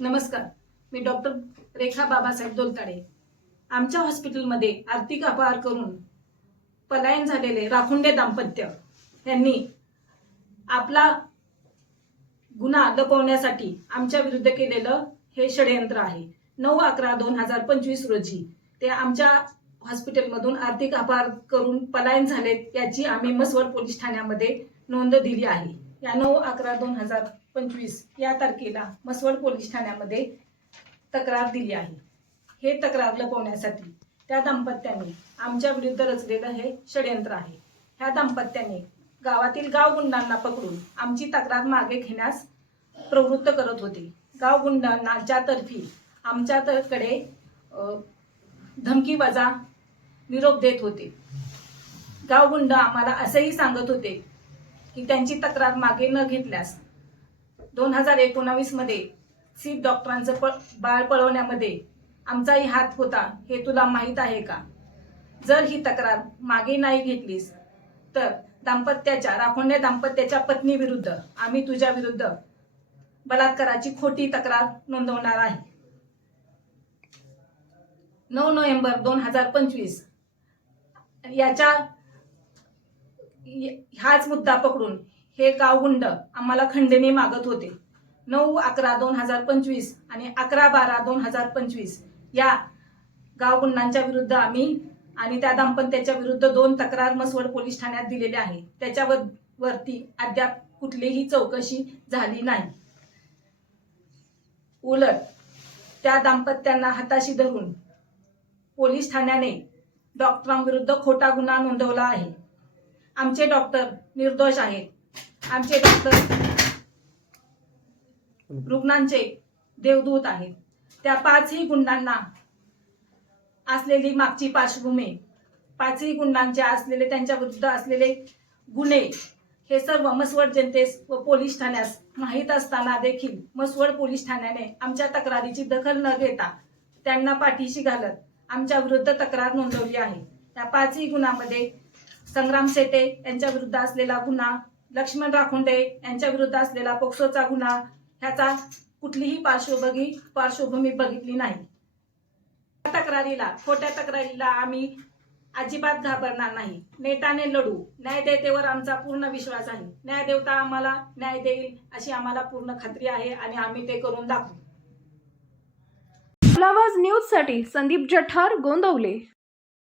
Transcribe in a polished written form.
नमस्कार, मी डॉक्टर रेखा बाबासाहेब दोलताडे। आमच्या हॉस्पिटलमध्ये आर्थिक अपहार करून पलायन झालेले राखुंडे दाम्पत्य यांनी आपला गुन्हा लपवण्यासाठी आमच्या विरुद्ध केलेलं हे षडयंत्र आहे। 9/11/2025 रोजी ते आमच्या हॉस्पिटलमधून आर्थिक अपहार करून पलायन झालेत याची आम्ही मसवड पोलीस ठाण्यामध्ये नोंद दिली आहे। या 9/11/2025 या तारखेला मसवड पोलीस ठाण्यामध्ये तक्रार दिली आहे। हे तक्रार लपवण्यासाठी त्या दाम्पत्याने आमच्या विरुद्ध रचलेलं हे षडयंत्र आहे। ह्या दाम्पत्याने गावातील गावगुंडांना पकडून आमची तक्रार मागे घेण्यास प्रवृत्त करत होते। गावगुंडांच्या तर्फी आमच्याकडे धमकीवजा निरोप देत होते। गावगुंड आम्हाला असेही सांगत होते की त्यांची तक्रार मागे न घेतल्यास 2019 मध्ये सीट डॉक्टरांचं बाळ पळवण्यामध्ये आमचाही हात होता हे तुला माहीत आहे का? जर ही तक्रार मागे नाही घेतलीस तर राखुंडे दाम्पत्याच्या पत्नी विरुद्ध आम्ही तुझ्या विरुद्ध बलात्काराची खोटी तक्रार नोंदवणार आहे। 9 नोव्हेंबर 2025 हाच मुद्दा पकडून हे गावगुंड आम्हाला खंडणी मागत होते। 9/11/2025 आणि 11/12/2025 या गावगुंडांच्या विरुद्ध आम्ही आणि त्या दाम्पत्याच्या विरुद्ध 2 तक्रार मसवड पोलीस ठाण्यात दिलेल्या आहे। त्याच्यावरती अद्याप कुठलीही चौकशी झाली नाही। उलट त्या दाम्पत्यांना हाताशी धरून पोलीस ठाण्याने डॉक्टरांविरुद्ध खोटा गुन्हा नोंदवला आहे। आमचे डॉक्टर निर्दोष आहेत। आमचे डॉक्टर रुग्णांचे देवदूत आहेत। त्या 5ही गुंडांना असलेली मागची पार्श्वभूमी, 5ही गुंडांच्या असलेले त्यांच्या विरुद्ध असलेले गुन्हे हे सर्व मसवड जनतेस व पोलीस ठाण्यास माहीत असताना देखील मसवड पोलीस ठाण्याने आमच्या तक्रारीची दखल न घेता त्यांना पाठीशी घालत आमच्या विरुद्ध तक्रार नोंदवली आहे। त्या 5ही गुन्ह्यामध्ये संग्राम सेटे यांच्या विरुद्ध असलेला गुन्हा, लक्ष्मण राखुंडे यांच्या विरुद्ध असलेला पोक्सोचा गुन्हा ह्याचा कुठलीही पार्श्वभूमी बघितली नाही। खोट्या तक्रारीला आम्ही अजिबात घाबरणार नाही। नेटाने लढू। न्यायदेवतेवर आमचा पूर्ण विश्वास आहे। न्यायदेवता आम्हाला न्याय देईल अशी आम्हाला पूर्ण खात्री आहे आणि आम्ही ते करून दाखवू। आवाज न्यूज साठी संदीप जठार, गोंदवले।